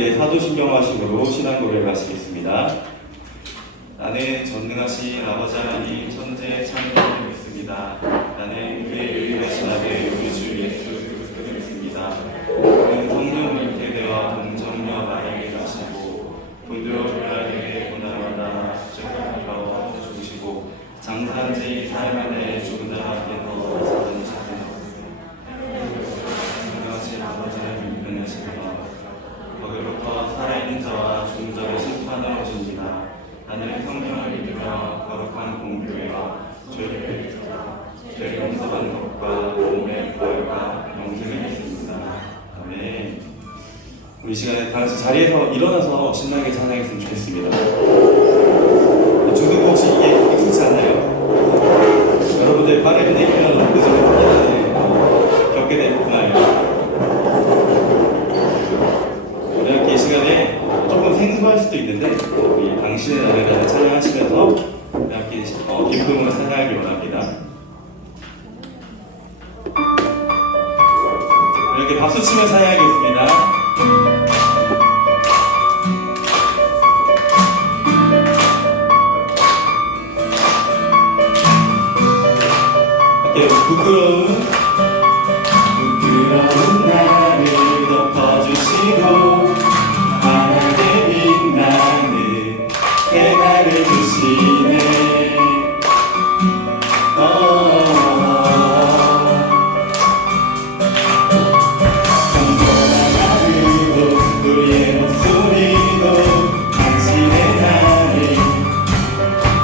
함께 사도신경화식으로 신앙 고백을 하시겠습니다. 나는 전능하신 아버지 하나님 천재 창조를 믿습니다. 나는 그의 유일하신 아들 우리 주 예수 그리스도를 믿습니다. 그는 성령 잉태되어 동정녀 마리아에게 나시고 본디오 빌라에게 고난받아 십자가에 달아 죽으시고 장사한 지 4일 만에 죽은 자 가운데서 살아나셨습니다. 전능하신 아버지 하나님 믿으시구나. 거기로부터 살아있는 자와 죽은 자를 심판하러 오십니다. 나는 성령을 믿으며 거룩한 공교회와 죄를 용서받는 것과 몸의 부활과 영생을 믿습니다. 아멘. 우리 시간에 다 같이 자리에서 일어나서 신나게 찬양했으면 좋겠습니다. 중국 혹시 이게 익숙치 않나요? 여러분들 빠르게 내면 늦으면 확인하는 겪게 됐구나. 우리 함께 이 시간에 조금 생소할 수도 있는데 우리 당신의 나라를 찬양하시면서 우리 함께 기쁨으로 찬양하기 원합니다. 이렇게 박수 치며 찬양하겠습니다. 부끄러운 나를 덮어주시고 환하게 빛나는 해달을 주시네. 평범한 하루도 우리의 목소리도 당신의 나를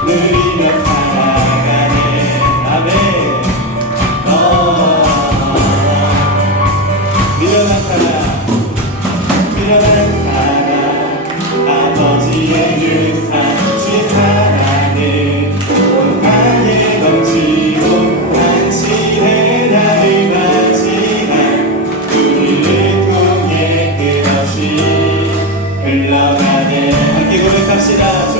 누리며 살아가네. 아멘. 미련한 사랑 아버지의 유산 주 사랑은 온갖에 넘치고 당신의 나를 맞이한 우리를 통해 끝없이 흘러가네. 함께 고백합시다. 주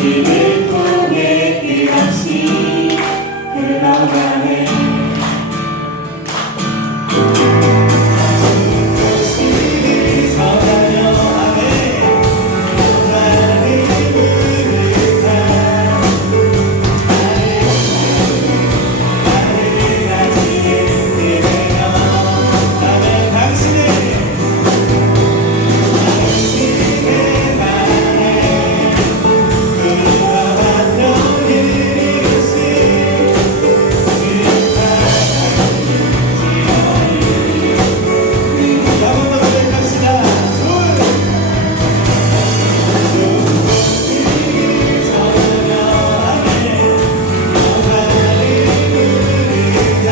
우리를 통해 끝없이 흘러가네. 소식을 전하여 아멘. 나를 부르다 나를 가지는 그대여 나는 당신의 말에 그와 왔던 이것을 한번더 고백합시다. 소식을 전하여 아멘. 나를 부르다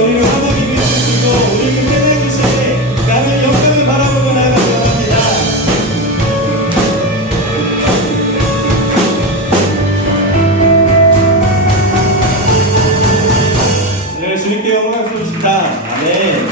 우리를 하나님이 주시고 우리를 깨달으시니 나는 영광을 바라보고 나가려고 합니다. 네, 주님께 영광을 돌립시다. 아멘.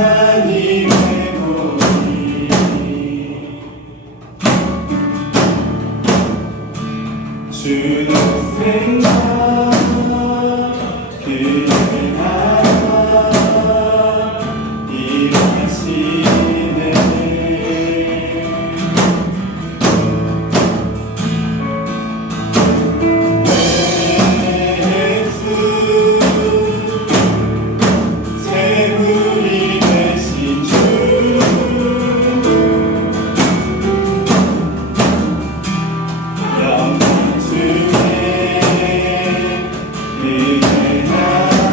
하나님의 복이 주는 생각 그의 나라 일하시네. 세물이 되신 주 영광 주에 그의 나라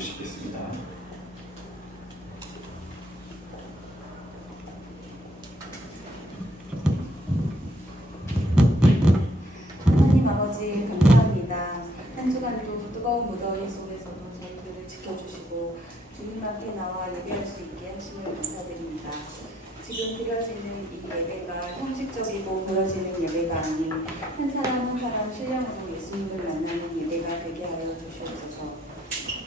주시겠습니다. 하나님 아버지 감사합니다. 한 주간도 뜨거운 무더위 속에서도 저희들을 지켜주시고 주님 앞에 나와 예배할 수 있게 하심을 감사드립니다. 지금 드려지는 이 예배가 형식적이고 보여지는 예배가 아닌 한 사람 한 사람 신령으로 예수님을 만나는 예배가 되게 하여 주시옵소서.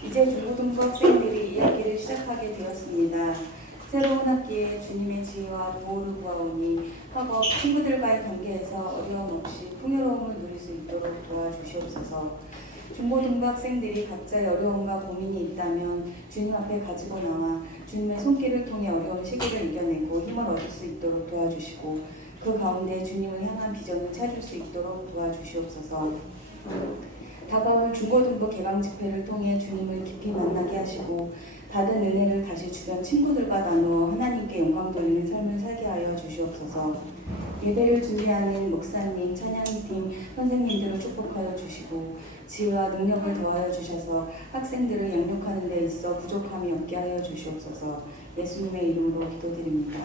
이제 중고등부 학생들이 2학기를 시작하게 되었습니다. 새로운 학기에 주님의 지혜와 보호를 구하오니 학업, 친구들과의 관계에서 어려움 없이 풍요로움을 누릴 수 있도록 도와주시옵소서. 중고등부 학생들이 각자의 어려움과 고민이 있다면 주님 앞에 가지고 나와 주님의 손길을 통해 어려운 시기를 이겨내고 힘을 얻을 수 있도록 도와주시고 그 가운데 주님을 향한 비전을 찾을 수 있도록 도와주시옵소서. 다가올 중고등부 개강 집회를 통해 주님을 깊이 만나게 하시고 받은 은혜를 다시 주변 친구들과 나누어 하나님께 영광 돌리는 삶을 살게 하여 주시옵소서. 예배를 준비하는 목사님, 찬양팀, 선생님들을 축복하여 주시고 지혜와 능력을 더하여 주셔서 학생들을 양육하는 데 있어 부족함이 없게 하여 주시옵소서. 예수님의 이름으로 기도드립니다.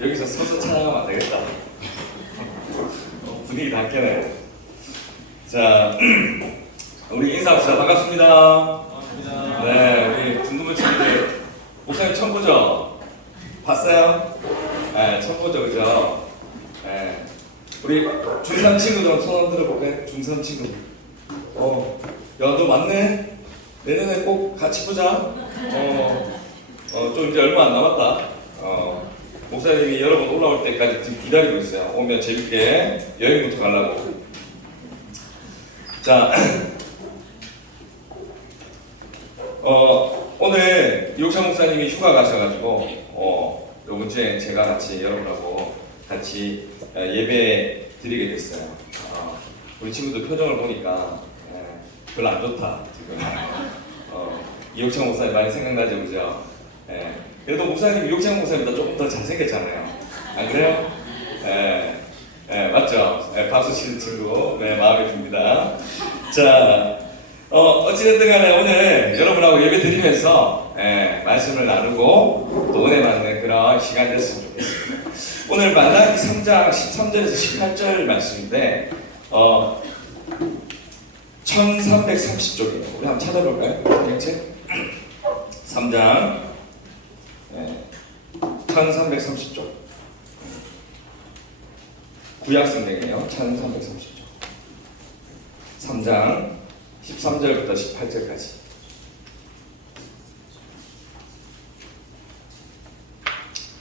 여기서 서서 찬양하면 안 되겠다. 분위기 다 깨네. 자, 우리 인사합시다. 반갑습니다. 네, 우리 중고등부 친구들 목사님 처음 보죠? 봤어요? 네, 처음 보죠, 그죠? 네, 우리 중3 친구들 손 한번 들어볼까요? 중3 친구. 야, 너 맞네? 내년에 꼭 같이 보자. 좀 이제 얼마 안 남았다. 목사님이 여러분 올라올 때까지 지금 기다리고 있어요. 오면 재밌게 여행부터 가려고. 자, 오늘 이옥찬 목사님이 휴가 가셔가지고 이번 주에 제가 같이 여러분하고 같이 예배 드리게 됐어요. 우리 친구들 표정을 보니까 별로 안 좋다 지금. 이옥찬 목사님 많이 생각나죠, 그죠? 그래도 목사님 이옥찬 목사님보다 조금 더 잘생겼잖아요. 안 그래요? 맞죠? 박수 치는 친구, 마음에 듭니다. 자, 어찌됐든 간에 오늘 여러분하고 예배 드리면서 말씀을 나누고 또 은혜 받는 그런 시간 됐으면 좋겠습니다. 오늘 말라기 3장 13절에서 18절 말씀인데 1330쪽이에요. 우리 한번 찾아볼까요? 성경책 3장 1330쪽 구약성경이에요. 1330쪽 3장 13절부터 18절까지.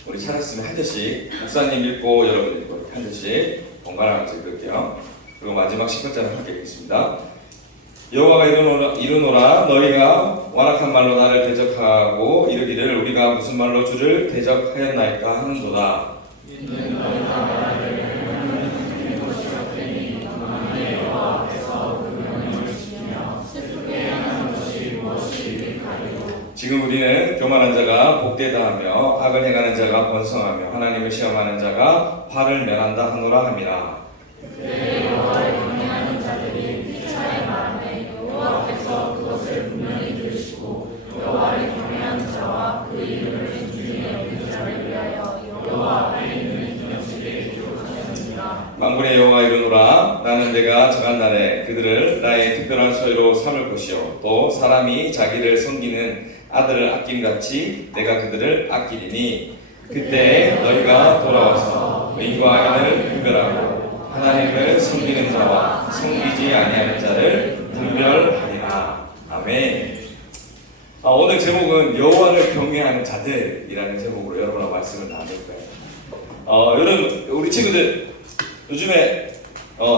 우리 찾았으면 한 절씩 목사님 읽고 여러분 읽고 한 절씩 번갈아 읽을게요. 그리고 마지막 10절을 함께 읽겠습니다. 여호와가 이르노라 너희가 완악한 말로 나를 대적하고 이르기를 우리가 무슨 말로 주를 대적하였나이까 하는도다. 지금 우리는 교만한 자가 복되다 하며 악을 행하는 자가 번성하며 하나님을 시험하는 자가 화를 면한다 하노라 함이라. 여호와를 경외하는 자들이 피차의 마음에 여호와 앞에서 그것을 분명히 들으시고 여호와를 경외하는 자와 그 이름을 존중히 여기는 자를 위하여 여호와 앞에 있는 기념식에 기록하셨느니라. 만군의 여호와 이르노라 나는 내가 정한 날에 그들을 나의 특별한 소유로 삼을 것이요 또 사람이 자기를 섬기는 아들을 아낌같이 내가 그들을 아끼리니 그때 너희가 돌아와서 의인과 악인을 분별하고 하나님을 섬기는 자와 섬기지 아니하는 자를 분별하리라. 아멘. 오늘 제목은 여호와를 경외하는 자들이라는 제목으로 여러분하고 말씀을 나눌 거예요. 여러분 우리 친구들 요즘에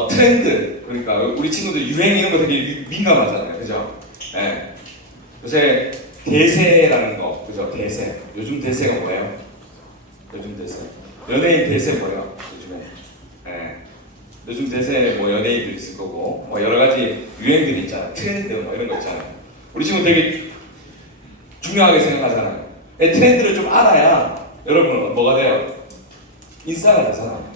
트렌드 그러니까 우리 친구들 유행 이런 거 되게 민감하잖아요, 그죠? 네. 요새 대세라는 거, 그죠? 대세. 요즘 대세가 뭐예요? 요즘 대세. 연예인 대세 뭐요? 요즘에. 예. 요즘 대세 뭐 연예인들 있을 거고 뭐 여러 가지 유행들이 있잖아요. 트렌드 뭐 이런 거 있잖아요. 우리 지금 되게 중요하게 생각하잖아요. 트렌드를 좀 알아야 여러분은 뭐가 돼요? 인싸가 되잖아요.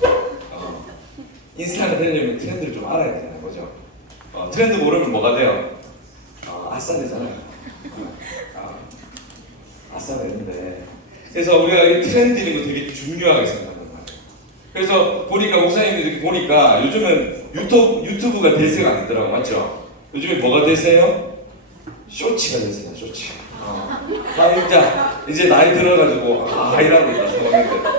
인싸가 되려면 트렌드를 좀 알아야 되는 거죠. 트렌드 모르면 뭐가 돼요? 아싸 되잖아요. 아싸 되는데. 그래서 우리가 이 트렌드 이런 거 되게 중요하게 생각한단 말이에요. 그래서 보니까 목사님들이 보니까 요즘은 유튜브가 대세가 아니더라고, 맞죠? 요즘에 뭐가 대세요? 쇼츠가 대세야, 쇼츠. 이제 나이 들어가지고 이라고 있다 생각했는데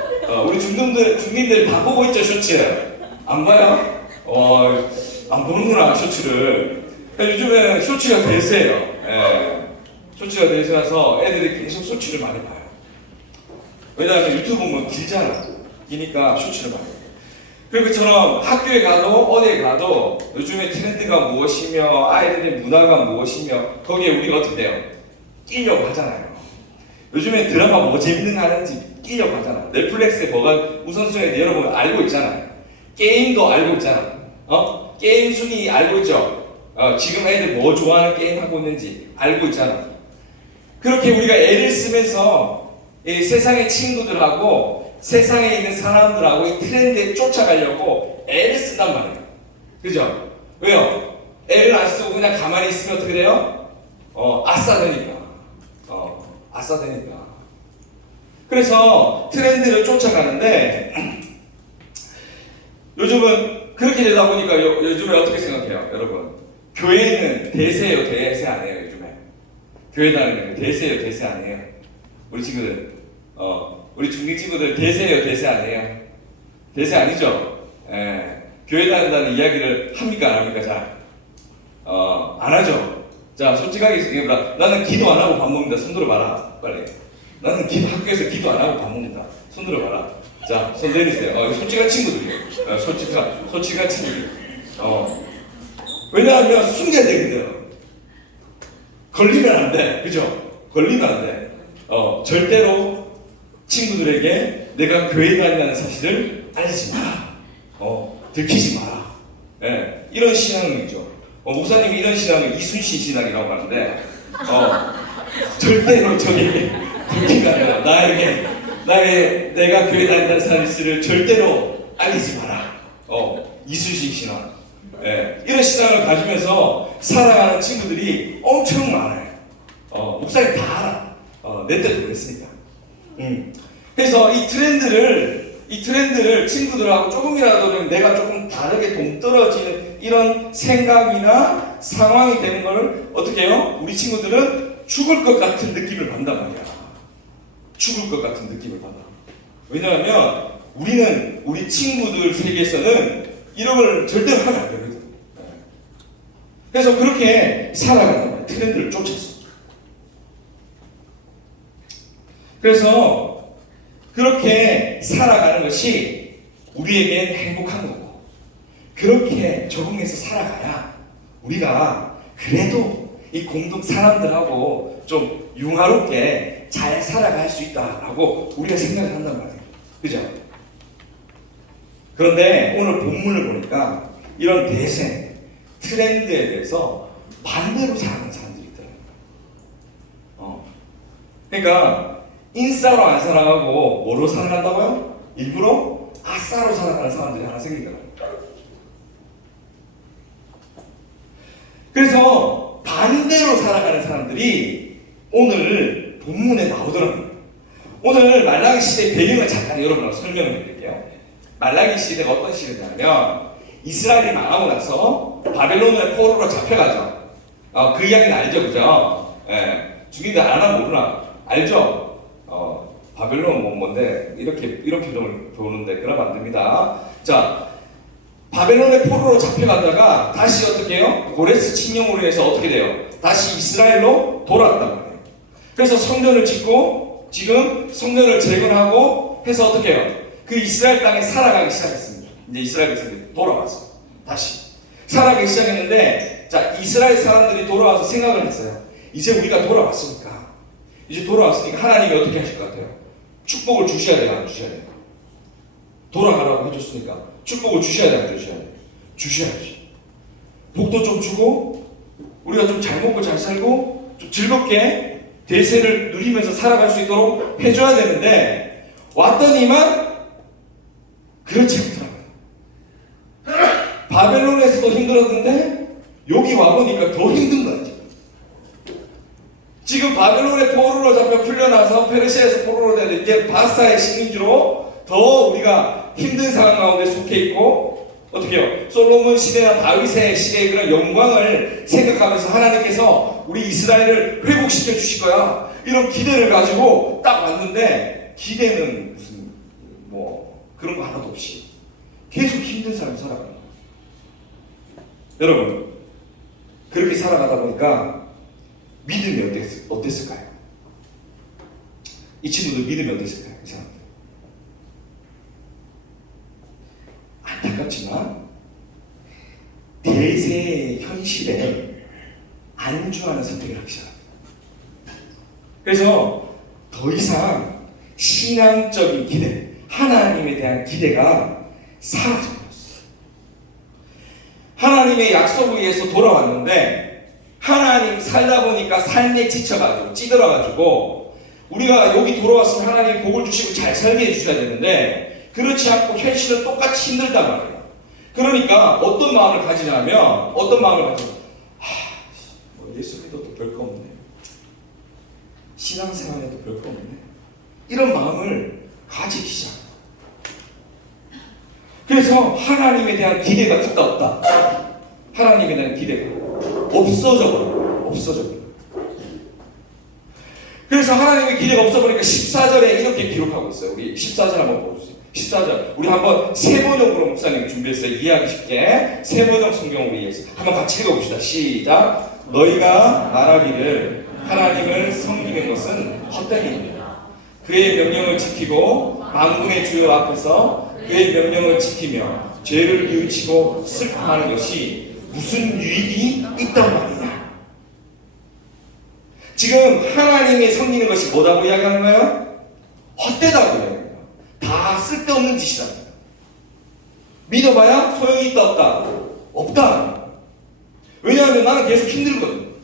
우리 중민들 다 보고 있죠, 쇼츠? 안 봐요? 안 보는구나, 쇼츠를. 요즘에 쇼츠가 대세예요. 예. 쇼츠가 대세라서 애들이 계속 쇼츠를 많이 봐요. 왜냐하면 유튜브 보면 길잖아. 기니까 쇼츠를 많이 봐요. 그런 것처럼 학교에 가도 어디에 가도 요즘에 트렌드가 무엇이며 아이들의 문화가 무엇이며 거기에 우리가 어떻게 돼요? 끼려고 하잖아요. 요즘에 드라마 뭐 재밌는 거 하는지 끼려고 하잖아요. 넷플릭스에 뭐가 우선순위인지 여러분 알고 있잖아요. 게임도 알고 있잖아요. 게임 순위 알고 있죠. 지금 애들 뭐 좋아하는 게임 하고 있는지 알고 있잖아요. 그렇게 우리가 애를 쓰면서 이 세상의 친구들하고 세상에 있는 사람들하고 이 트렌드에 쫓아가려고 애를 쓴단 말이에요. 그죠? 왜요? 애를 안 쓰고 그냥 가만히 있으면 어떻게 돼요? 아싸 되니까. 아싸 되니까. 그래서 트렌드를 쫓아가는데 요즘은 그렇게 되다 보니까 요즘에 어떻게 생각해요, 여러분? 교회는 대세예요, 대세 아니에요, 요즘에? 교회 다니는 거 대세예요, 대세 아니에요? 우리 친구들, 우리 중딩 친구들 대세예요, 대세 아니에요? 대세 아니죠? 예. 교회 다닌다는 이야기를 합니까, 안 합니까, 잘? 안 하죠? 자, 솔직하게 얘기해보라. 나는 기도 안 하고 밥 먹는다. 손 들어봐라, 빨리. 나는 학교에서 기도 안 하고 밥 먹는다. 손 들어봐라. 자, 손 내리세요. 솔직한 친구들이에요. 솔직한 친구들. 왜냐하면 숨겨야 되거든. 걸리면 안 돼. 그죠? 걸리면 안 돼. 절대로 친구들에게 내가 교회 다닌다는 사실을 알리지 마라. 들키지 마라. 예, 이런 신앙이죠. 목사님이 이런 신앙을 이순신 신앙이라고 하는데, 절대로 저기 들키가 아니라 내가 교회 다닌다는 사실을 절대로 알리지 마라. 이순신 신앙. 예, 이런 신앙을 가지면서 살아가는 친구들이 엄청 많아요. 목사님 다 알아. 내 때도 그랬으니까. 그래서 이 트렌드를 친구들하고 조금이라도 내가 조금 다르게 동떨어지는 이런 생각이나 상황이 되는 걸 어떻게 해요? 우리 친구들은 죽을 것 같은 느낌을 받는단 말이야. 죽을 것 같은 느낌을 받아. 왜냐하면 우리 친구들 세계에서는 이런 걸 절대로 하면 안 되거든. 그래서 그렇게 살아가는 거야. 트렌드를 쫓아서. 그래서 그렇게 살아가는 것이 우리에겐 행복한 거고, 그렇게 적응해서 살아가야 우리가 그래도 이 공동 사람들하고 좀 융화롭게 잘 살아갈 수 있다라고 우리가 생각을 한단 말이에요. 그죠? 그런데 오늘 본문을 보니까 이런 대세, 트렌드에 대해서 반대로 살아가는 사람들이 있더라고요. 그러니까 인싸로 안 살아가고 뭐로 살아간다고요? 일부러 아싸로 살아가는 사람들이 하나 생기더라고요. 그래서 반대로 살아가는 사람들이 오늘 본문에 나오더라고요. 오늘 말라기 시대 배경을 잠깐 여러분하고 설명을 해드릴게요. 말라기 시대가 어떤 시대냐면 이스라엘이 망하고 나서 바벨론의 포로로 잡혀가죠. 그 이야기는 알죠, 그죠? 예. 중인들 안 하면 모르나? 알죠? 바벨론 뭔데 이런 표정을 보는데 그러면 안 됩니다. 자, 바벨론의 포로로 잡혀갔다가 다시 어떻게 해요? 고레스 침공으로 해서 어떻게 돼요? 다시 이스라엘로 돌아왔단 말이에요. 그래서 성전을 짓고 지금 성전을 재건하고 해서 어떻게 해요? 그 이스라엘 땅에 살아가기 시작했습니다. 이제 이스라엘 백성들이 돌아왔어요. 다시 살아가기 시작했는데, 자, 이스라엘 사람들이 돌아와서 생각을 했어요. 이제 우리가 돌아왔으니까 하나님이 어떻게 하실 것 같아요? 축복을 주셔야 돼요, 안 주셔야 돼요? 돌아가라고 해줬으니까 축복을 주셔야 돼요, 안 주셔야 돼요? 주셔야지. 복도 좀 주고 우리가 좀 잘 먹고 잘 살고 좀 즐겁게 대세를 누리면서 살아갈 수 있도록 해줘야 되는데 왔더니만 그렇지 않더라고요. 바벨론에서도 힘들었는데 여기 와보니까 더 힘든 거야. 지금 바벨론의 포로로 잡혀 풀려나서 페르시아에서 포로로 되는 이제 바사의 식민지로 더 우리가 힘든 상황 가운데 속해 있고 어떻게 해요? 솔로몬 시대나 다윗의 시대의 그런 영광을 생각하면서 하나님께서 우리 이스라엘을 회복시켜 주실 거야. 이런 기대를 가지고 딱 왔는데 기대는 무슨 뭐 그런 거 하나도 없이 계속 힘든 삶을 살아가는 거예요. 여러분 그렇게 살아가다 보니까 믿음이 어땠을까요? 이 친구들 믿음이 어땠을까요? 이 사람들 안타깝지만 대세의 현실에 안주하는 선택을 하기 시작합니다. 그래서 더 이상 신앙적인 기대, 하나님에 대한 기대가 사라져버렸어요. 하나님의 약속을 위해서 돌아왔는데 하나님 살다 보니까 삶에 지쳐가지고 찌들어가지고 우리가 여기 돌아왔으면 하나님이 복을 주시고 잘 살게 해주셔야 되는데 그렇지 않고 현실은 똑같이 힘들단 말이에요. 그러니까 어떤 마음을 가지냐면 어떤 마음을 가지냐면 뭐 예수 믿어도 별거 없네. 신앙생활에도 별거 없네. 이런 마음을 가지기 시작합니다. 그래서 하나님에 대한 기대가 있다 없다. 하나님에 대한 기대가 없어져 버려요. 그래서 하나님의 기대가 없어버리니까 14절에 이렇게 기록하고 있어요. 우리 14절 한번 보여주세요. 14절 우리 한번 세번역으로 목사님 준비했어요. 이해하기 쉽게 세번역 성경을 위해서 한번 같이 읽어봅시다. 시작. 너희가 말하기를 하나님을 섬기는 것은 헛되이니라. 그의 명령을 지키고 만군의 주여 앞에서 그의 명령을 지키며 죄를 뉘우치고 슬퍼하는 것이 무슨 유익이 있단 말이냐. 지금 하나님의 섬기는 것이 뭐라고 이야기하는 거예요? 헛되다고 이야기하는 거예요. 다 쓸데없는 짓이다. 믿어봐야 소용이 있다 없다? 없다. 왜냐하면 나는 계속 힘들거든.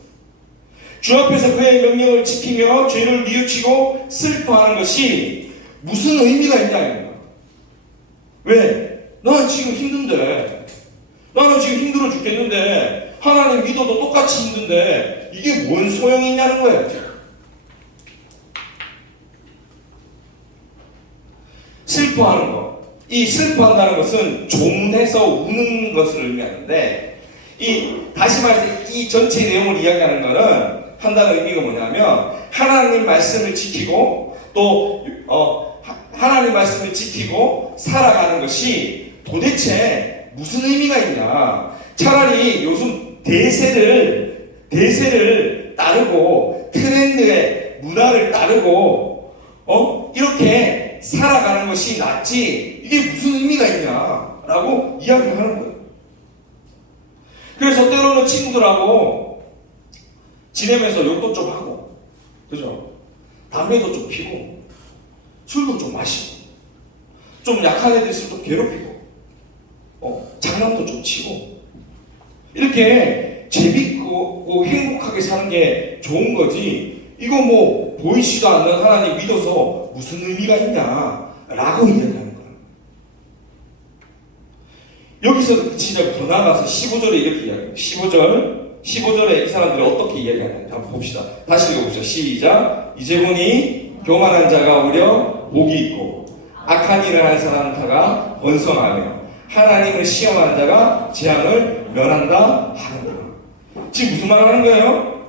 주 앞에서 그의 명령을 지키며 죄를 뉘우치고 슬퍼하는 것이 무슨 의미가 있냐. 왜? 나는 지금 힘든데, 나는 지금 힘들어 죽겠는데 하나님 믿어도 똑같이 힘든데 이게 뭔 소용이 있냐는 거예요. 슬퍼하는 것. 이 슬퍼한다는 것은 조문해서 우는 것을 의미하는데 다시 말해서 이 전체 내용을 이야기하는 것은 한다는 의미가 뭐냐면 하나님 말씀을 지키고 또 하나님 말씀을 지키고 살아가는 것이 도대체 무슨 의미가 있냐. 차라리 요즘 대세를 따르고 트렌드의 문화를 따르고 이렇게 살아가는 것이 낫지 이게 무슨 의미가 있냐라고 이야기를 하는 거예요. 그래서 때로는 친구들하고 지내면서 욕도 좀 하고, 그죠? 담배도 좀 피고, 술도 좀 마시고, 좀 약한 애들 있으면 좀 괴롭히고, 장난도 좀 치고, 이렇게 재밌고 행복하게 사는 게 좋은 거지, 이거 뭐 보이지도 않는 하나님 믿어서 무슨 의미가 있냐라고 이야기하는 거예요. 여기서 진짜 더 나아가서 15절에 이렇게 이야기해요. 15절에 이 사람들이 어떻게 이야기하는지 한번 봅시다. 다시 읽어봅시다. 시작. 이제 보니 교만한 자가 오히려 복이 있고 악한 일을 하는 사람다가 번성하며 하나님을 시험하는 자가 재앙을 면한다 하는구나. 지금 무슨 말 하는 거예요?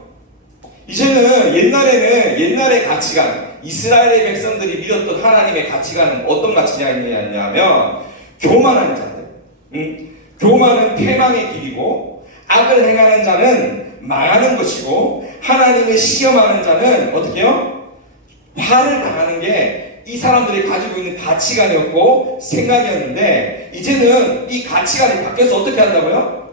이제는 옛날의 가치관, 이스라엘의 백성들이 믿었던 하나님의 가치관은 어떤 가치관이냐면 교만한 자들, 교만은 패망의 길이고 악을 행하는 자는 망하는 것이고 하나님을 시험하는 자는 어떻게 해요? 화를 당하는 게 이 사람들이 가지고 있는 가치관이었고 생각이었는데 이제는 이 가치관이 바뀌어서 어떻게 한다고요?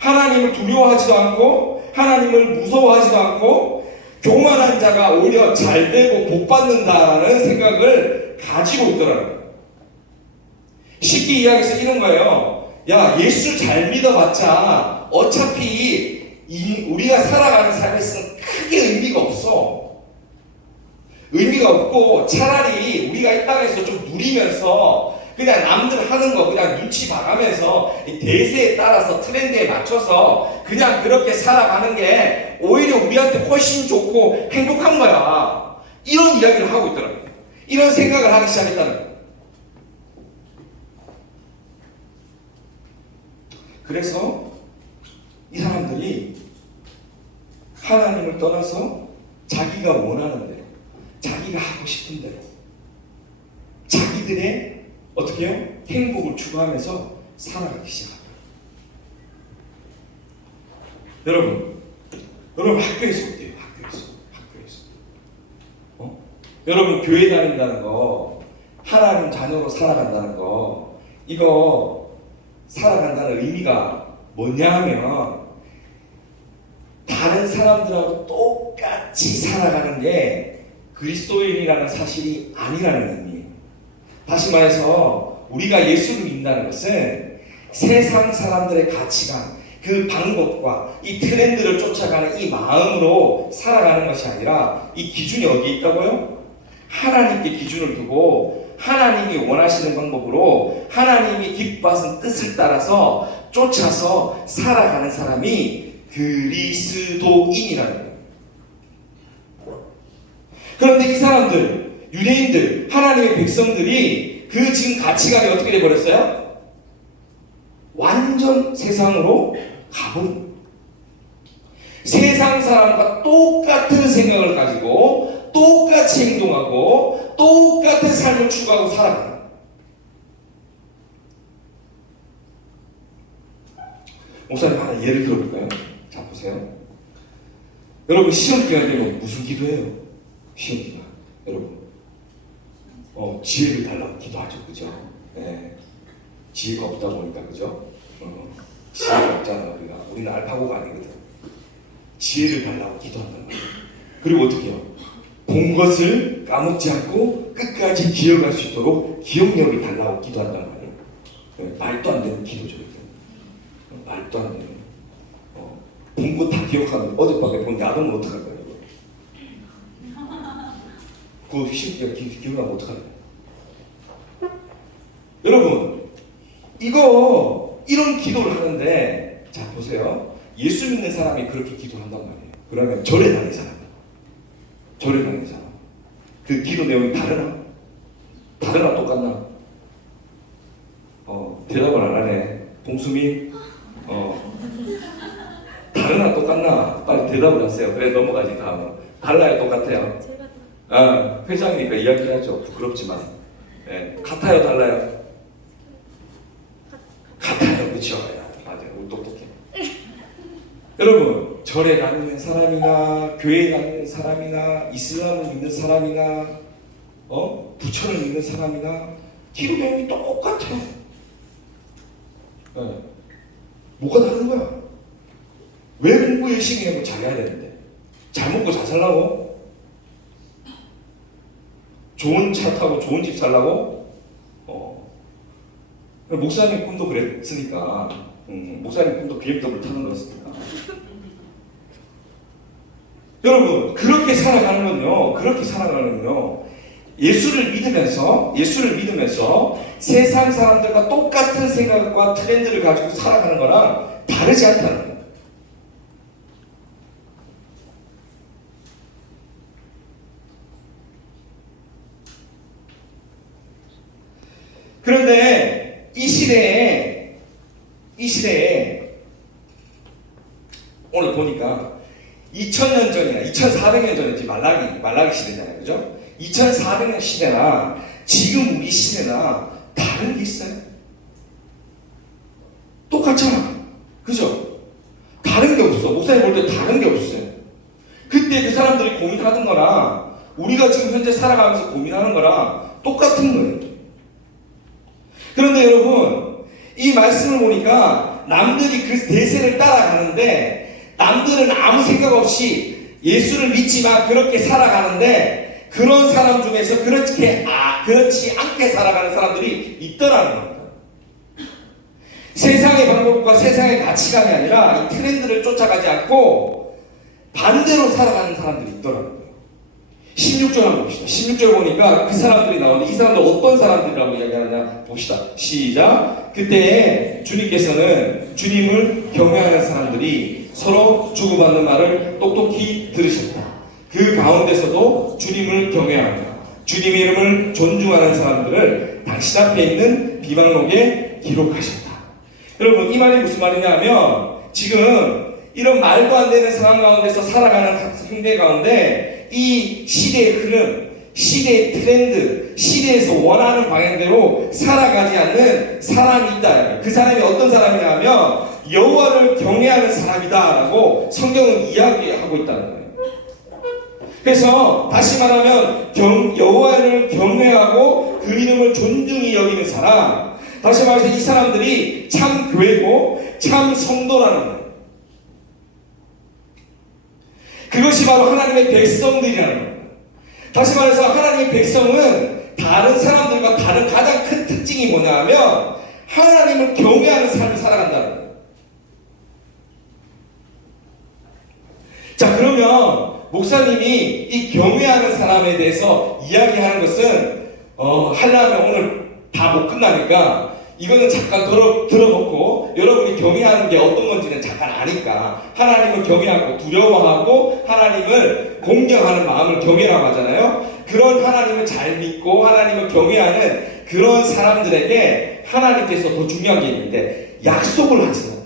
하나님을 두려워하지도 않고 하나님을 무서워하지도 않고 교만한 자가 오히려 잘 되고 복 받는다라는 생각을 가지고 있더라고요. 쉽게 이야기해서 이런 거예요. 야, 예수 잘 믿어봤자 어차피 우리가 살아가는 삶에서는 크게 의미가 없어. 의미가 없고 차라리 우리가 이 땅에서 좀 누리면서 그냥 남들 하는 거 그냥 눈치 봐가면서 대세에 따라서 트렌드에 맞춰서 그냥 그렇게 살아가는 게 오히려 우리한테 훨씬 좋고 행복한 거야. 이런 이야기를 하고 있더라고요. 이런 생각을 하기 시작했다는 거예요. 그래서 이 사람들이 하나님을 떠나서 자기가 원하는 대로, 자기가 하고 싶은 대로, 자기들의 어떻게 해요? 행복을 추구하면서 살아가기 시작합니다. 여러분 학교에서 어때요? 학교에서. 여러분 교회 다닌다는 거, 하나님 자녀로 살아간다는 거, 이거 살아간다는 의미가 뭐냐 하면 다른 사람들하고 똑같이 살아가는 게 그리스도인이라는 사실이 아니라는 의미예요. 다시 말해서 우리가 예수를 믿는다는 것은 세상 사람들의 가치관, 그 방법과 이 트렌드를 쫓아가는 이 마음으로 살아가는 것이 아니라 이 기준이 어디에 있다고요? 하나님께 기준을 두고 하나님이 원하시는 방법으로 하나님이 기뻐하신 뜻을 따라서 쫓아서 살아가는 사람이 그리스도인이라는 거예요. 그런데 이 사람들, 유대인들, 하나님의 백성들이 그 지금 가치관이 어떻게 돼버렸어요? 완전 세상으로 가버린. 세상 사람과 똑같은 생각을 가지고 똑같이 행동하고 똑같은 삶을 추구하고 살아가는. 목사님 하나 예를 들어볼까요? 자 보세요. 여러분 시험 기간 되면 무슨 기도해요? 시험 기간. 여러분 지혜를 달라고 기도하죠, 그죠? 네. 지혜가 없다 보니까 그죠? 지혜가 없잖아 우리는 알파고가 아니거든. 지혜를 달라고 기도한단 말이에요. 그리고 어떻게 해요? 본 것을 까먹지 않고 끝까지 기억할 수 있도록 기억력을 달라고 기도한단 말이에요. 네. 말도 안 되는 기도죠. 말도 안 되는. 본 거 다 기억하는. 어젯밤에 본 야동은 어떡할 거예요? 그거 시험 기억나면 어떡할까요? 여러분 이런 기도를 하는데 자 보세요. 예수 믿는 사람이 그렇게 기도한단 말이에요. 그러면 절에 다니는 사람 그 기도 내용이 다르나? 똑같나? 대답을 안 하네. 동수민 다르나 똑같나? 빨리 대답을 하세요. 그래 넘어가지 다음. 달라요 똑같아요? 회장이니까 이야기하죠. 부끄럽지만 같아요 달라요? 같아요. 그렇죠? 맞아요. 우리 똑똑해. 여러분 절에 다니는 사람이나 교회에 다니는 사람이나 이슬람을 믿는 사람이나 부처를 믿는 사람이나 기도 내용이 똑같아요. 뭐가 다른 거야? 왜 공부 열심히 하고 잘해야 되는데? 잘 먹고 잘 살라고? 좋은 차 타고 좋은 집 살라고? 목사님 꿈도 그랬으니까 목사님 꿈도 BMW 타는 거였으니까 여러분 그렇게 살아가는 건요 예수를 믿으면서 세상 사람들과 똑같은 생각과 트렌드를 가지고 살아가는 거랑 다르지 않다는 거예요. 그런데 이 시대에 오늘 보니까 2000년 전이나 2400년 전이지 말라기 시대잖아요. 그죠? 2400년 시대나 지금 우리 시대나 다른 게 있어요? 똑같잖아. 그죠? 다른 게 없어. 목사님 볼 때 다른 게 없어요. 그때 그 사람들이 고민하던 거랑 우리가 지금 현재 살아가면서 고민하는 거랑 똑같은 거예요. 그런데 여러분 이 말씀을 보니까 남들이 그 대세를 따라가는데 남들은 아무 생각 없이 예수를 믿지만 그렇게 살아가는데 그런 사람 중에서 그렇지 않게 살아가는 사람들이 있더라는 겁니다. 세상의 방법과 세상의 가치관이 아니라 이 트렌드를 쫓아가지 않고 반대로 살아가는 사람들이 있더라고요. 16절 한번 봅시다. 16절 보니까 그 사람들이 나오는데 이 사람들 어떤 사람들이라고 이야기하느냐 봅시다. 시작. 그때에 주님께서는 주님을 경외하는 사람들이 서로 주고받는 말을 똑똑히 들으셨다. 그 가운데서도 주님을 경외하며 주님의 이름을 존중하는 사람들을 당신 앞에 있는 비방록에 기록하셨다. 여러분 이 말이 무슨 말이냐 하면 지금 이런 말도 안 되는 상황 가운데서 살아가는 형제 가운데 이 시대의 흐름, 시대의 트렌드, 시대에서 원하는 방향대로 살아가지 않는 사람이 있다. 그 사람이 어떤 사람이냐 하면 여호와를 경외하는 사람이다라고 성경은 이야기하고 있다는 거예요. 그래서 다시 말하면 여호와를 경외하고 그 이름을 존중히 여기는 사람, 다시 말해서 이 사람들이 참 교회고 참 성도라는 거예요. 그것이 바로 하나님의 백성들이라는 거예요. 다시 말해서 하나님의 백성은 다른 사람들과 다른 가장 큰 특징이 뭐냐 하면 하나님을 경외하는 삶을 살아간다는 거예요. 자, 그러면 목사님이 이 경외하는 사람에 대해서 이야기하는 것은 하려면 오늘 다 못 끝나니까 이거는 잠깐 들어놓고 여러분이 경외하는 게 어떤 건지는 잠깐 아니까 하나님을 경외하고 두려워하고 하나님을 공경하는 마음을 경외라고 하잖아요. 그런 하나님을 잘 믿고 하나님을 경외하는 그런 사람들에게 하나님께서 더 중요한 게 있는데 약속을 하시는 거예요.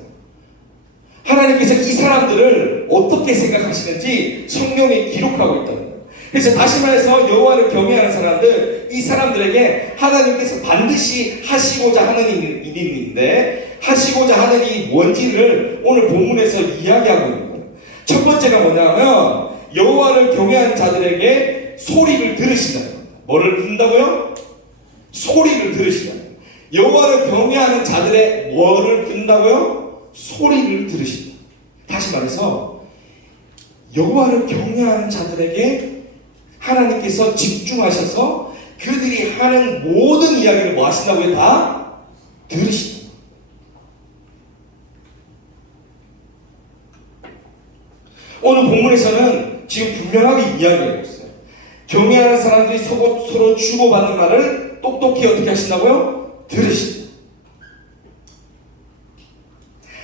하나님께서 이 사람들을 어떻게 생각하시는지 성경에 기록하고 있다는 거예요. 그래서 다시 말해서 여호와를 경외하는 사람들, 이 사람들에게 하나님께서 반드시 하시고자 하는 일이 있는데 하시고자 하는 일이 뭔지를 오늘 본문에서 이야기하고 있는 거예요. 첫 번째가 뭐냐면 여호와를 경외하는 자들에게 소리를 들으시다. 뭐를 듣는다고요? 소리를 들으시다. 여호와를 경외하는 자들의 뭐를 듣는다고요? 소리를 들으시다. 다시 말해서 여호와를 경외하는 자들에게 하나님께서 집중하셔서 그들이 하는 모든 이야기를 뭐 하신다고요? 다 들으신다. 오늘 본문에서는 지금 분명하게 이야기하고 있어요. 경외하는 사람들이 서로 주고받는 말을 똑똑히 어떻게 하신다고요? 들으신다.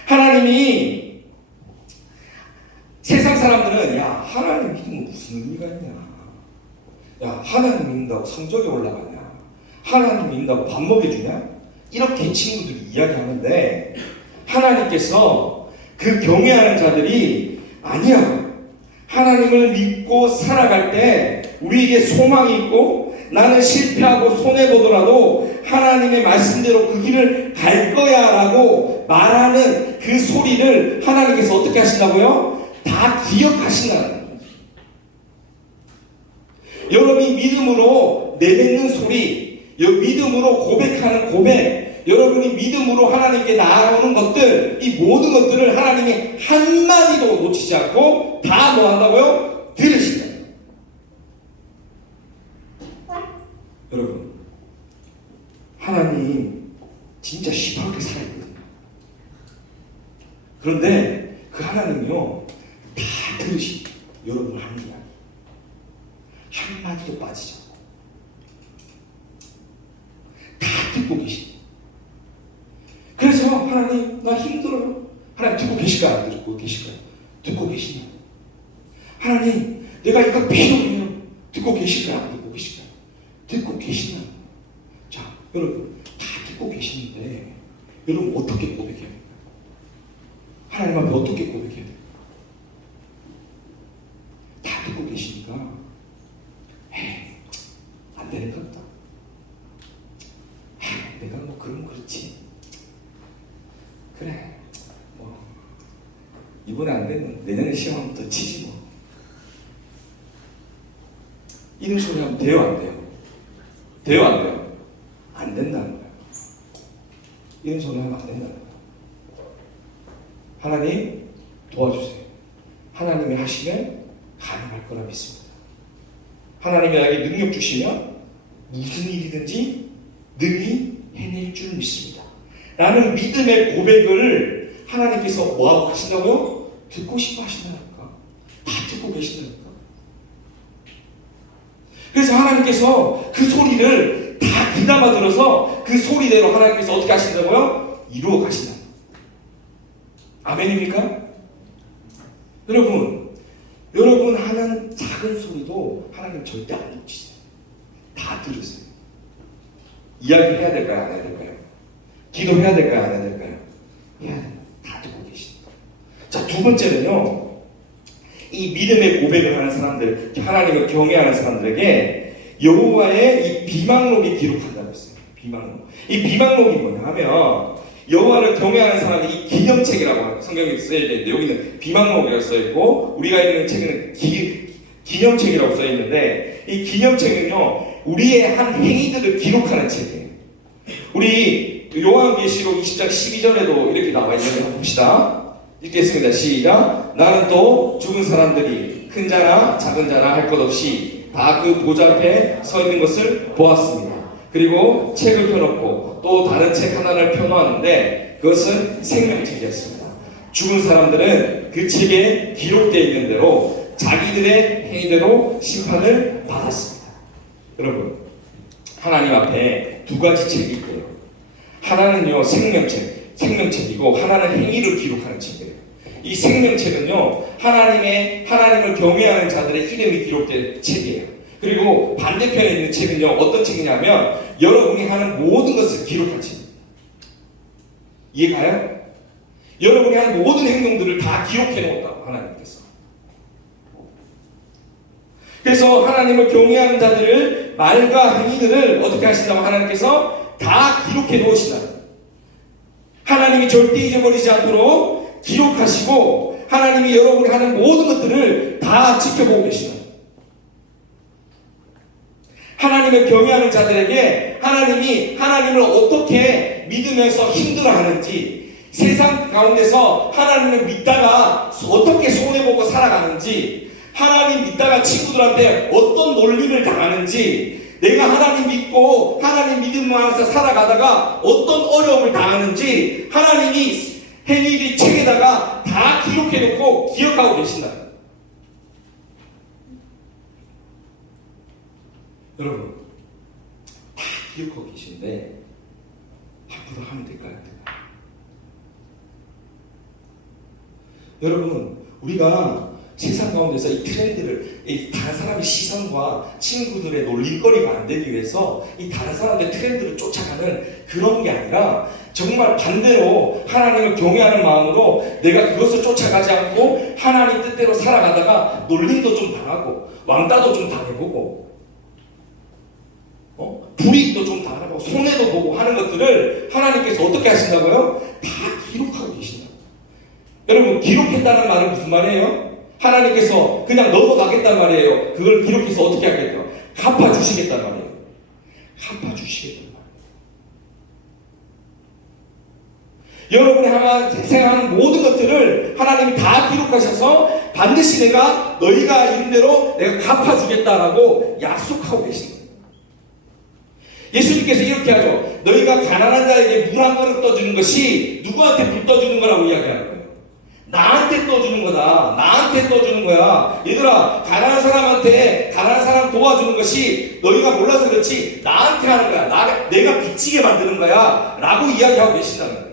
하나님이 세상 사람들은 야 하나님 믿으면 무슨 의미가 있냐, 야 하나님 믿는다고 성적이 올라가냐, 하나님 믿는다고 밥 먹여주냐, 이렇게 친구들이 이야기하는데 하나님께서 그 경외하는 자들이 아니야, 하나님을 믿고 살아갈 때 우리에게 소망이 있고 나는 실패하고 손해보더라도 하나님의 말씀대로 그 길을 갈 거야 라고 말하는 그 소리를 하나님께서 어떻게 하신다고요? 다 기억하신다는 거예요. 여러분이 믿음으로 내뱉는 소리, 믿음으로 고백하는 고백, 여러분이 믿음으로 하나님께 나아오는 것들, 이 모든 것들을 하나님이 한마디도 놓치지 않고 다 뭐 한다고요? 들으신다. 여러분, 하나님 진짜 시퍼렇게 살아있거든요. 그런데 그 하나님이요 다 들으시 여러분 하는 이야기 한마디도 빠지지 않고 다 듣고 계십니다. 그래서 하나님 나 힘들어요. 하나님 듣고 계실까요? 안 듣고 계실까요? 듣고 계시냐? 하나님 내가 이거 필요해요. 듣고 계실까요? 안 듣고 계실까요? 듣고 계시냐? 자, 여러분 다 듣고 계시는데 여러분 어떻게 고백해야 돼요? 하나님 앞에 어떻게 고백해야 돼요? 다 듣고 계시니까 에이, 안 되는 것 같다. 내가 뭐 그러면 그렇지. 그래, 뭐 이번에 안 되면 내년에 시험하면 더 치지 뭐. 이런 소리 하면 돼요, 안 돼요? 돼요, 안 돼요? 안 된다는 거예요. 이런 소리 하면 안 된다는 거예요. 하나님 도와주세요. 하나님이 하시면 가능할 거라 믿습니다. 하나님이 나에게 능력 주시면 무슨 일이든지 능히 해낼 줄 믿습니다. 라는 믿음의 고백을 하나님께서 뭐하고 하신다고요? 듣고 싶어 하신다니까. 다 듣고 계신다니까. 그래서 하나님께서 그 소리를 다 귀담아 들어서 그 소리대로 하나님께서 어떻게 하신다고요? 이루어 가신다. 아멘입니까? 여러분 하는 작은 소리도 하나님 절대 안 놓치세요. 다 들으세요. 이야기해야 될까요? 안 해야 될까요? 기도해야 될까요? 안 해야 될까요? 해야 돼요. 다 듣고 계십니다. 자, 두 번째는요. 이 믿음의 고백을 하는 사람들, 하나님을 경외하는 사람들에게 여호와의 이 비망록이 기록한다고 했어요. 비망록. 이 비망록이 뭐냐 하면 여호와를 경외하는 사람이 이 기념책이라고 성경에 쓰여 있는데 여기는 비망록이라고 써 있고 우리가 읽는 책에는 기념책이라고 써 있는데 이 기념책은요 우리의 한 행위들을 기록하는 책이에요. 우리 요한계시록 20장 12절에도 이렇게 나와 있는 거 한번 봅시다. 읽겠습니다. 시작. 나는 또 죽은 사람들이 큰 자나 작은 자나 할 것 없이 다 그 보좌 앞에 서 있는 것을 보았습니다. 그리고 책을 펴놓고 또 다른 책 하나를 펴놓았는데 그것은 생명책이었습니다. 죽은 사람들은 그 책에 기록되어 있는 대로 자기들의 행위대로 심판을 받았습니다. 여러분, 하나님 앞에 두 가지 책이 있고요. 하나는요 생명책이고 하나는 행위를 기록하는 책이에요. 이 생명책은요 하나님을 경외하는 자들의 이름이 기록된 책이에요. 그리고 반대편에 있는 책은요 어떤 책이냐면 여러분이 하는 모든 것을 기록한 책입니다. 이해가요? 여러분이 하는 모든 행동들을 다 기록해 놓았다고 하나님께서. 그래서 하나님을 경외하는 자들을 말과 행위들을 어떻게 하신다고 하나님께서 다 기록해 놓으신다. 하나님이 절대 잊어버리지 않도록 기록하시고 하나님이 여러분이 하는 모든 것들을 다 지켜보고 계시다. 하나님을 경외하는 자들에게 하나님이 하나님을 어떻게 믿으면서 힘들어하는지, 세상 가운데서 하나님을 믿다가 어떻게 손해보고 살아가는지, 하나님 믿다가 친구들한테 어떤 놀림을 당하는지, 내가 하나님 믿고 하나님 믿음만서 살아가다가 어떤 어려움을 당하는지 하나님이 행위의 책에다가 다 기록해놓고 기억하고 계신다. 여러분 다 기억하고 계신데 앞으로 하면 될까요? 여러분 우리가 세상 가운데서 이 트렌드를 이 다른 사람의 시선과 친구들의 놀림거리가 안 되기 위해서 이 다른 사람의 트렌드를 쫓아가는 그런 게 아니라 정말 반대로 하나님을 경외하는 마음으로 내가 그것을 쫓아가지 않고 하나님 뜻대로 살아가다가 놀림도 좀 당하고 왕따도 좀 당해보고 불이익도 좀 당하고 손해도 보고 하는 것들을 하나님께서 어떻게 하신다고요? 다 기록하고 계신다. 여러분 기록했다는 말은 무슨 말이에요? 하나님께서 그냥 넘어가겠단 말이에요. 그걸 기록해서 어떻게 하겠죠? 갚아주시겠단 말이에요. 갚아주시겠단 말이에요. 여러분이 생각하는 모든 것들을 하나님이 다 기록하셔서 반드시 너희가 이룬 대로 내가 갚아주겠다라고 약속하고 계십니다. 예수님께서 이렇게 하죠. 너희가 가난한 자에게 물 한 그릇 떠주는 것이 누구한테 불 떠주는 거라고 이야기하는 거예요. 나한테 떠주는 거다. 나한테 떠주는 거야. 얘들아, 가난한 사람한테 가난한 사람 도와주는 것이 너희가 몰라서 그렇지 나한테 하는 거야. 내가 빚지게 만드는 거야. 라고 이야기하고 계신다는 거예요.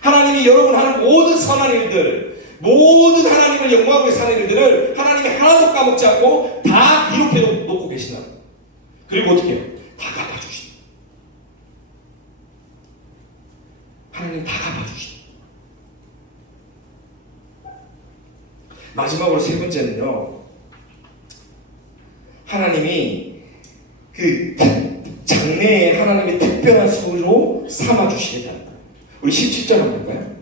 하나님이 여러분 하는 모든 선한 일들, 모든 하나님을 영광하고 사는 일들을 하나님이 하나도 까먹지 않고 다 기록해 놓고 계신다는 거예요. 그리고 어떻게 해요? 다 갚아주신다. 하나님 다 갚아주신다. 마지막으로 세 번째는요, 하나님이 그 장래에 하나님의 특별한 소리로 삼아주시겠다는 거예요. 우리 17절 한번 볼까요?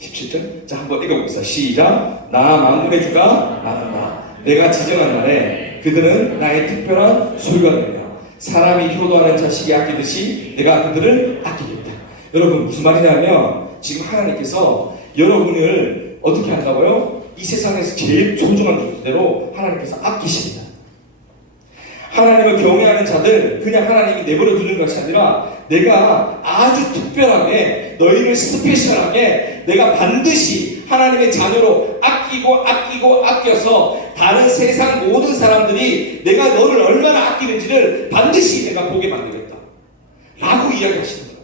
17절? 자, 한번 읽어봅시다. 시작. 나 만물의 주가 나는 나. 내가 지정한 날에 그들은 나의 특별한 소유가 되리라. 사람이 효도하는 자식이 아끼듯이 내가 그들을 아끼겠다. 여러분 무슨 말이냐면 지금 하나님께서 여러분을 어떻게 한다고요? 이 이 세상에서 제일 소중한 존재로 하나님께서 아끼십니다. 하나님을 경외하는 자들 그냥 하나님이 내버려 두는 것이 아니라 내가 아주 특별하게 너희를 스페셜하게 내가 반드시 하나님의 자녀로 아껴서 다른 세상 모든 사람들이 내가 너를 얼마나 아끼는지를 반드시 내가 보게 만들겠다 라고 이야기하시는 거예요.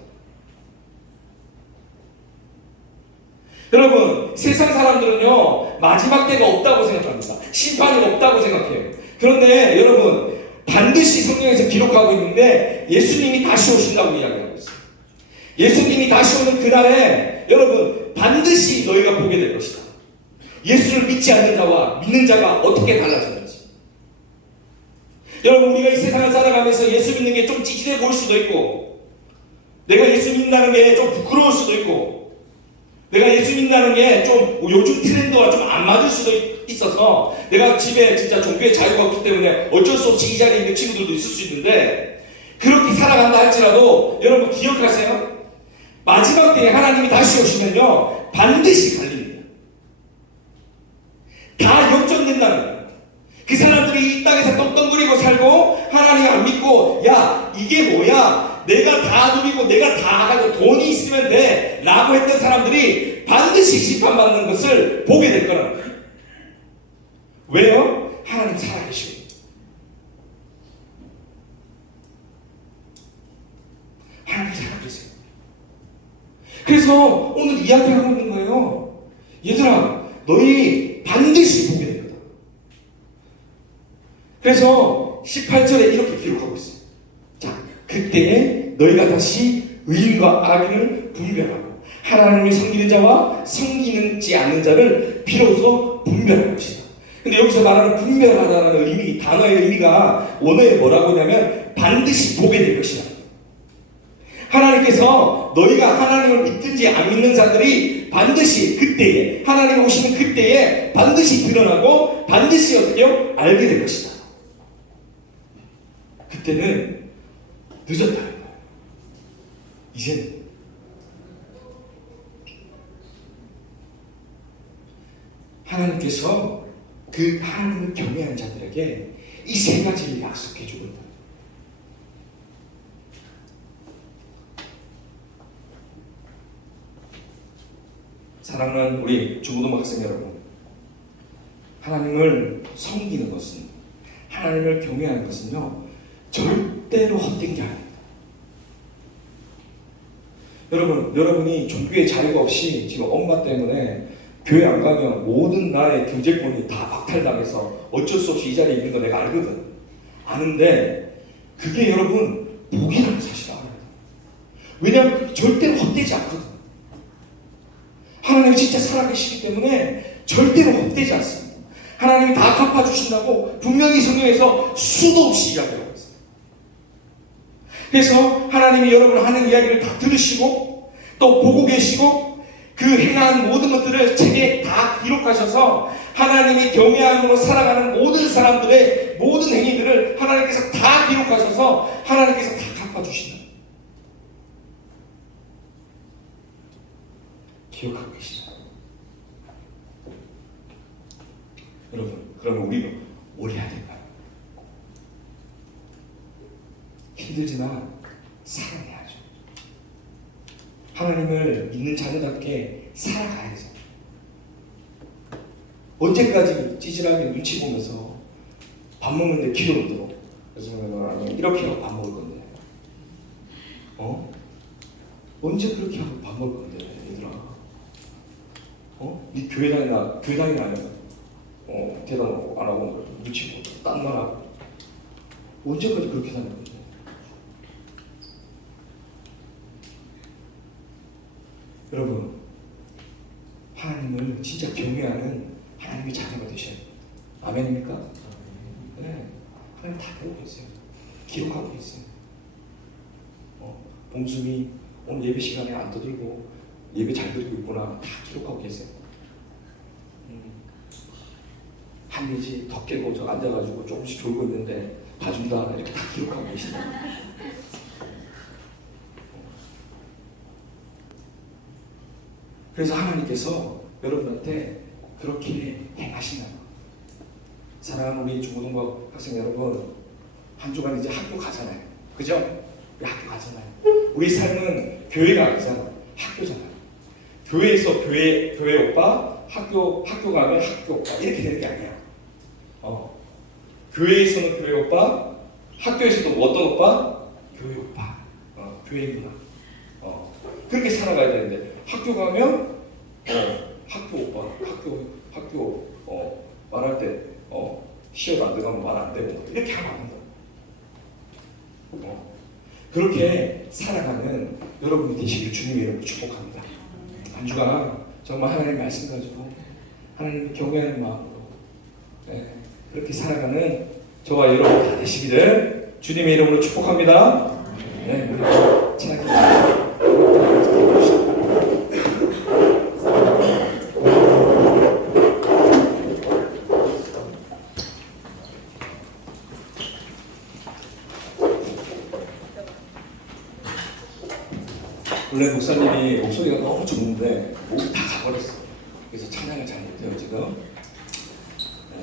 여러분, 세상 사람들은요 마지막 때가 없다고 생각합니다. 심판이 없다고 생각해요. 그런데 여러분, 반드시 성경에서 기록하고 있는데 예수님이 다시 오신다고 이야기하고 있어요. 예수님이 다시 오는 그날에 여러분 반드시 너희가 보게 될 것이다. 예수를 믿지 않는 자와 믿는 자가 어떻게 달라지는지. 여러분, 우리가 이 세상을 살아가면서 예수 믿는 게 좀 찌질해 보일 수도 있고, 내가 예수 믿는다는 게 좀 부끄러울 수도 있고, 내가 예수 믿는다는 게 좀 요즘 트렌드와 좀 안 맞을 수도 있어서 내가 집에 진짜 종교의 자유가 없기 때문에 어쩔 수 없이 이 자리에 있는 친구들도 있을 수 있는데, 그렇게 살아간다 할지라도 여러분 기억하세요. 마지막 때에 하나님이 다시 오시면요 반드시 갈립니다. 다 역전된다는 거예요. 그 사람들이 이 땅에서 떵떵거리고 살고 하나님 안 믿고 야 이게 뭐야 내가 다 누리고 내가 다 가지고 돈이 있으면 돼 라고 했던 사람들이 반드시 심판받는 것을 보게 될 거라는 거예요. 왜요? 하나님 살아계시고 하나님 살아계세요. 그래서 오늘 이야기하고 있는 거예요. 얘들아, 너희 반드시 보게 될 거다. 그래서 18절에 이렇게 기록하고 있어요. 자, 그때에 너희가 다시 의인과 악인을 분별하고 하나님을 섬기는 자와 섬기지 않는 자를 비로소 분별할 것이다. 근데 여기서 말하는 분별하다는 의미, 단어의 의미가 원어에 뭐라고 하냐면 반드시 보게 될 것이다. 하나님께서 너희가 하나님을 믿든지 안 믿는 자들이 반드시 그때에, 하나님이 오시는 그때에 반드시 드러나고 반드시 어떻게요? 알게 될 것이다. 그때는 늦었다는 거예요. 이제는. 하나님께서 그 하나님을 경외한 자들에게 이 세 가지를 약속해 주고 있다. 사랑하는 우리 중고등학생 여러분, 하나님을 섬기는 것은, 하나님을 경외하는 것은요 절대로 헛된 게 아닙니다. 여러분이 종교의 자유가 없이 지금 엄마 때문에 교회 안 가면 모든 나의 경제권이 다 박탈당해서 어쩔 수 없이 이 자리에 있는 거 내가 알거든. 아는데 그게 여러분 복이라는 사실을 알아요. 왜냐하면 절대로 헛되지 않거든. 하나님이 진짜 살아계시기 때문에 절대로 헛되지 않습니다. 하나님이 다 갚아주신다고 분명히 성경에서 수도 없이 이야기하고 있어요. 그래서 하나님이 여러분 하는 이야기를 다 들으시고 또 보고 계시고 그 행한 모든 것들을 책에 다 기록하셔서 하나님이 경외함으로 살아가는 모든 사람들의 모든 행위들을 하나님께서 다 기록하셔서 하나님께서 다 갚아주신다. 기억하고 계시죠? 여러분, 그러면 우리는 뭘 해야 될까요? 힘들지만 살아내야죠. 하나님을 믿는 자녀답게 살아가야 되잖아요. 언제까지 찌질하게 눈치 보면서 밥 먹는데 기도 못 들어. 그래서 이렇게 하고 밥 먹을 건데, 언제 그렇게 하고 밥 먹을 건데, 얘들아? 네 교회 다니나 아니면 대답 안 하고 눈치 보고 딴 말 하고 언제까지 그렇게 다닐 건데? 여러분, 하나님을 진짜 경외하는 하나님의 자녀가 되셔야 돼요. 아멘입니까? 네, 하나님 다 보고 계세요. 기록하고 계세요. 봉수미 오늘 예배 시간에 안 떠들고 예배 잘 드리고 있구나, 다 기록하고 계세요. 한미지 더 깨고 저 앉아가지고 조금씩 졸고 있는데 봐준다, 이렇게 다 기록하고 계시다. 그래서 하나님께서 여러분한테 그렇게 행하시나요? 사랑하는 우리 중고등부 학생 여러분, 한 주간 이제 학교 가잖아요. 그죠? 우리 학교 가잖아요. 우리 삶은 교회가 아니잖아. 학교잖아요. 교회에서 교회 오빠, 학교 가면 학교 오빠 이렇게 되는 게 아니야. 교회에서는 교회 오빠, 학교에서도 어떤 오빠? 교회 오빠. 교회 누나. 그렇게 살아가야 되는데 학교 가면 학교 오빠, 학교 말할 때 시험 안 들어가면 말 안 되고 이렇게 하면 안 된다. 그렇게 살아가는 여러분이 되시길 주님의 이름으로 축복합니다. 한 주간 정말 하나님의 말씀 가지고 하나님을 경외하는 마음으로 그렇게 살아가는 저와 여러분 다 되시기를 주님의 이름으로 축복합니다. 네, 우리 찬양해 원래 목사님이 목소리가 너무 좋은데 목이 다 가버렸어. 그래서 찬양을 잘 못해요 지금.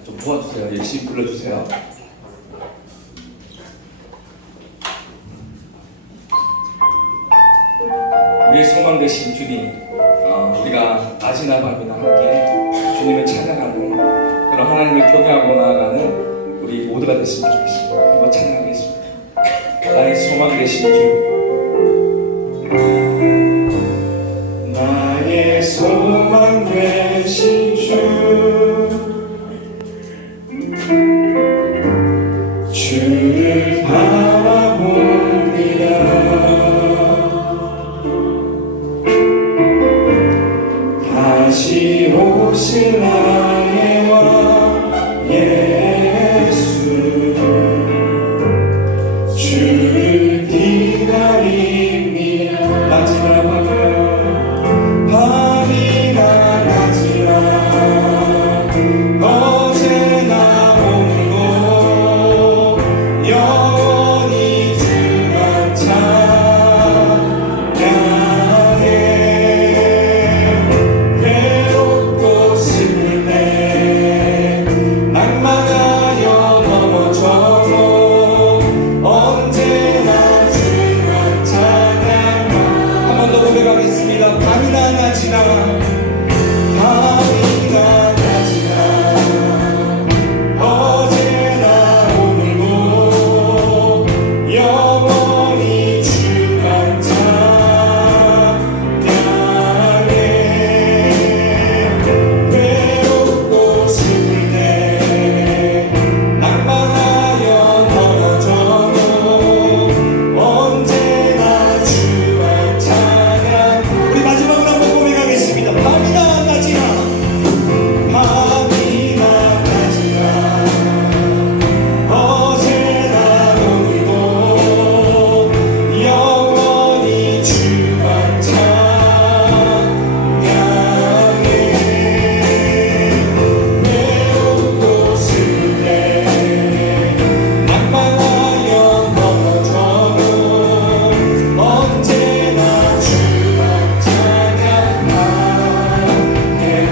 좀 도와주세요. 열심히 불러주세요. 우리의 소망 되신 주님, 우리가 낮이나 밤이나 함께 주님을 찬양하는 그런 하나님을 경외하고 나아가는 우리 모두가 됐으면 좋겠습니다. 한번 찬양하겠습니다. 나의 소망 되신 주, 나의 소망 되신 주를 바라봅니다. 다시 오실 나의 왕 예수, 주를 기다립니다. 낮이나 밤이나 낮이나 어제나 오늘도 영원히 주만 찬양해. 괴롭고 슬플 때 낭만하여 넘어져도 언제나 주만 찬양. 한 번 더 고백하겠습니다. 밤이나 낮이나 밤이나 낮이나 어제나 오늘도 영원히 주만 찬양해. 괴롭고 슬플 때 낭만하여 넘어져도 언제나 주만 찬양. 우리 마지막으로 한번 고백하겠습니다. 밤이나 낮이나 밤이나 낮이나 어제나 오늘도 영원히 주만 찬양해. 외롭고 슬플 때 낭만하여 넘어져도 언제나 주만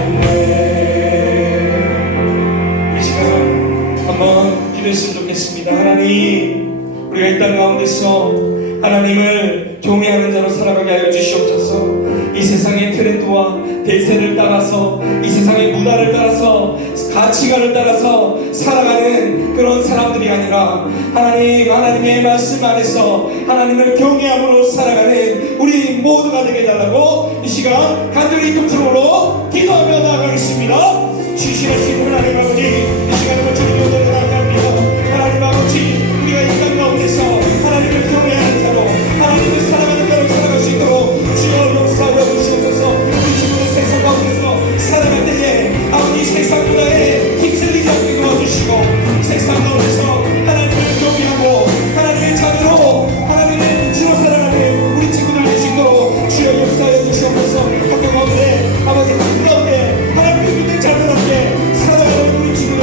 찬양하겠네. 이 시간 한번 기도했으면 좋겠습니다. 하나님, 우리가 이 땅 가운데서 하나님을 경외하는 자로 살아가게 하여 주시옵소서. 이 세상의 트렌드와 대세를 따라서, 이 세상의 문화를 따라서, 가치관을 따라서 살아가는 그런 사람들이 아니라 하나님의 말씀 안에서 하나님을 경외함으로 살아가는 우리 모두가 되게 해달라고 이 시간 간절히 통성으로 기도하며 나아가겠습니다. 지시하신 하나님 아버지, 이 시간에 먼저 기도를 나아갑니다. 하나님 아버지, 우리가 이 땅 가운데서 하나님을 경외하는 자로 하나님을 사랑하는 자로 살아갈 수 있도록 주여 역사하여 주시옵소서. 우리 친구들 세상 가운데서 살아갈 때에 아버지 세상 문화에 휩쓸리지 않게 도와주시고 세상 가운데서 하나님을 경외하고 하나님의 자녀로 하나님의 빛으로 살아가는 우리 친구들 되시도록 주여 역사하여 주시옵소서. 학교 가운데 아버지 학교 가운데 하나님의 믿는 자녀답게 살아가는 우리 친구들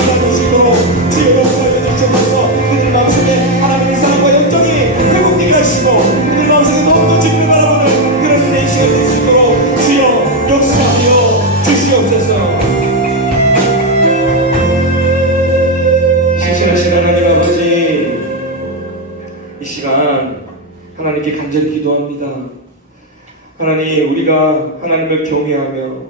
하나님, 우리가 하나님을 경외하며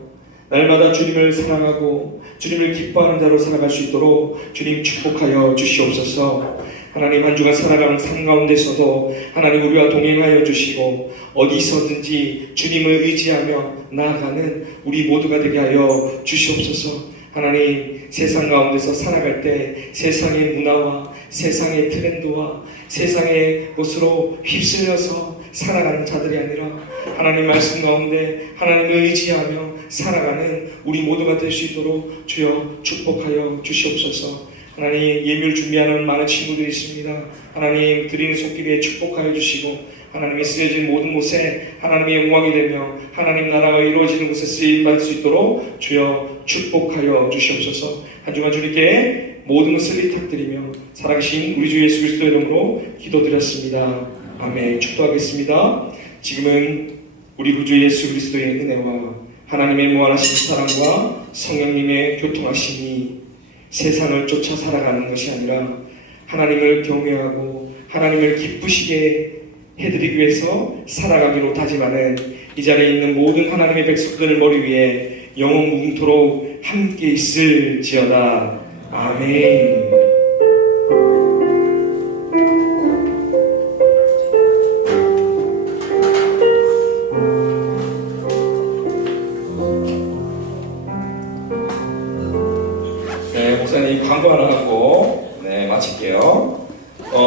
날마다 주님을 사랑하고 주님을 기뻐하는 자로 살아갈 수 있도록 주님 축복하여 주시옵소서. 하나님, 한 주간 살아가는 삶 가운데서도 하나님 우리와 동행하여 주시고 어디서든지 주님을 의지하며 나아가는 우리 모두가 되게 하여 주시옵소서. 하나님, 세상 가운데서 살아갈 때 세상의 문화와 세상의 트렌드와 세상의 것으로 휩쓸려서 살아가는 자들이 아니라 하나님 말씀 가운데 하나님을 의지하며 살아가는 우리 모두가 될 수 있도록 주여 축복하여 주시옵소서. 하나님, 예배를 준비하는 많은 친구들이 있습니다. 하나님, 드리는 손길에 축복하여 주시고 하나님이 쓰여진 모든 곳에 하나님의 영광이 되며 하나님 나라가 이루어지는 곳에 쓰임받을 수 있도록 주여 축복하여 주시옵소서. 한 주간 주님께 모든 것을 의탁드리며 살아계신 우리 주 예수 그리스도 이름으로 기도드렸습니다. 아멘. 축도하겠습니다. 지금은 우리 구주 예수 그리스도의 은혜와 하나님의 무한하신 사랑과 성령님의 교통하심이 세상을 쫓아 살아가는 것이 아니라 하나님을 경외하고 하나님을 기쁘시게 해드리기 위해서 살아가기로 다짐하는 이 자리에 있는 모든 하나님의 백성들 머리 위에 영원 무궁토록 함께 있을지어다. 아멘.